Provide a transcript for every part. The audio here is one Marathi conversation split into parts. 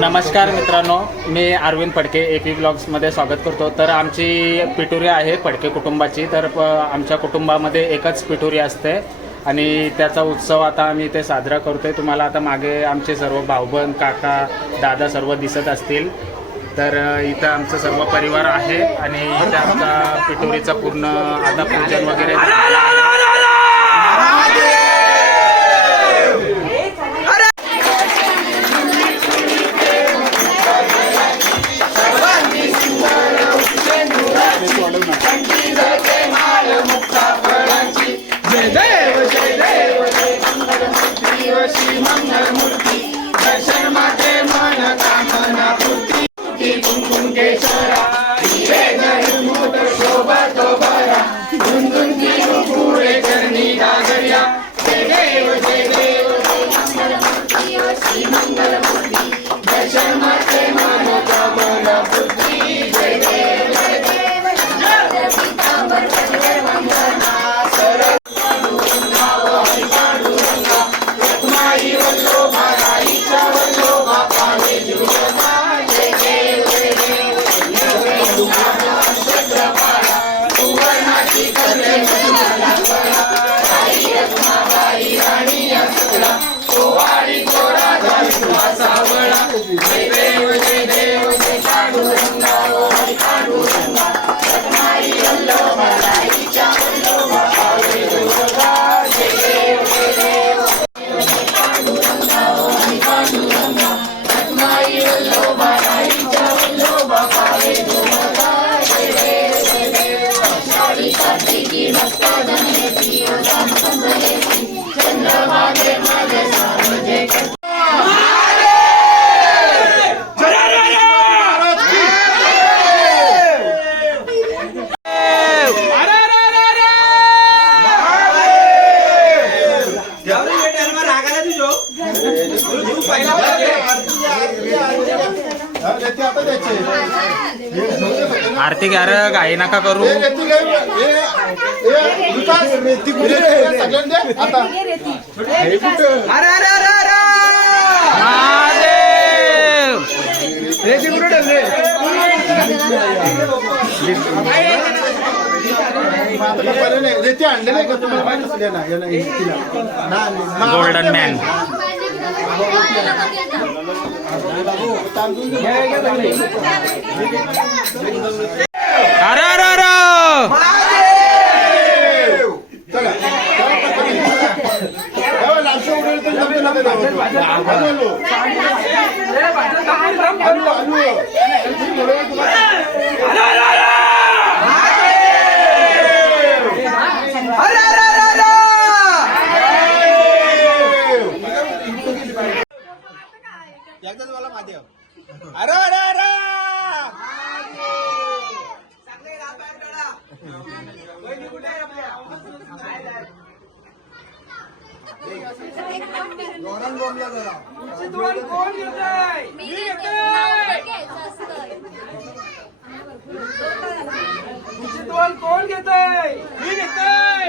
नमस्कार मित्रांनो, मी अरविंद फडके AP ब्लॉग्समध्ये स्वागत करतो। तर आमची पिटुरी आहे फडके कुटुंबाची। तर आमच्या कुटुंबामध्ये एकच पिटुरी असते आणि त्याचा उत्सव आता आम्ही इथे साजरा करतोय। तुम्हाला आता मागे आमचे सर्व भाऊबंद, काका, दादा सर्व दिसत असतील। तर इथं आमचं सर्व परिवार आहे आणि इथं आमचा पिटुरीचा पूर्ण आता पूजन वगैरे आरती घ्या रे, घाई नका करू। गोल्डन मॅन अरे अरे अरे कोण घेतोय? मी घेतोय। कोण घेतोय? मी घेतोय।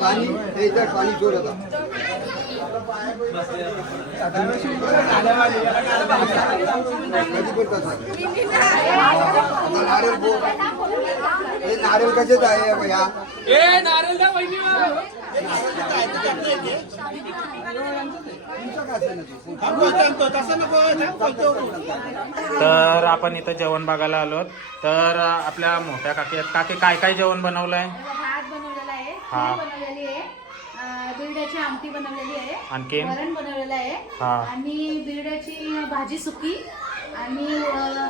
पाणी पाणी जोर होता नारळ कशाच आहे भैया? नारळ द्या बहिणीला। तर आपण इथं जेवण बघायला आलो। तर आपल्या मोठ्या काकी काय काय जेवण बनवलंय? भात बनवलेला आहे, हा बनवलेली आहे, बिरड्याची आमटी बनवलेली आहे, आणखीन वरण बनवलेलं आहे आणि बिरड्याची भाजी सुकी आणि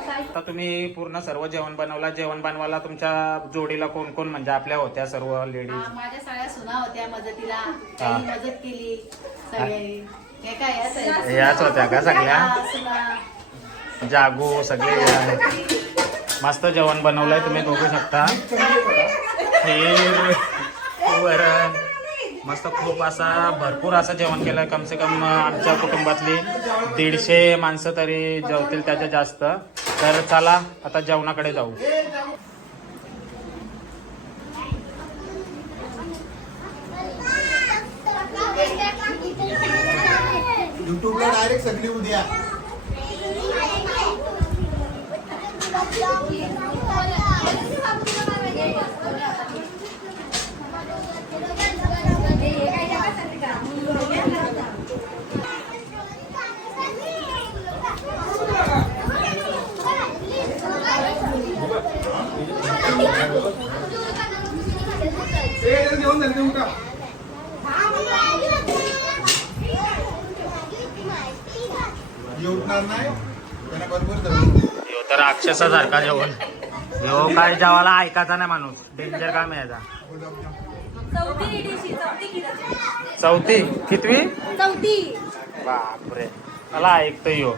काय। आता तुम्ही पूर्ण सर्व जेवण बनवला। जेवण बनवायला तुमच्या जोडीला कोण कोण म्हणजे आपल्या होत्या सर्व लेडीज? माझ्या सगळ्या सुना होत्या मदतीला, त्यांनी मदत केली सगळ्यांनी। हे काय याच होत्या का सगळ्या? जागू सगळे मस्त जेवण बनवलंय, तुम्ही बघू शकता। खीर, वरण, मस्त खूप असा भरपूर असं जेवण केलं. कम से कम आमच्या कुटुंबातली 150 माणसं तरी जेवतील त्याच्या जास्त. तर चला आता जेवणाकडे जाऊ. युट्यूबला डायरेक्ट सगळी उद्या. घेऊन जाते उठा. उठणार नाही त्यांना बरोबर धरून. ह्यो तर राक्षसासारखा जेवण. ह्यो काय जेवायला ऐकायचा नाही माणूस. डेंजर काम आहे याचा. चौथी कितवी? चौथी. बापरे मला ऐकतो ह्यो.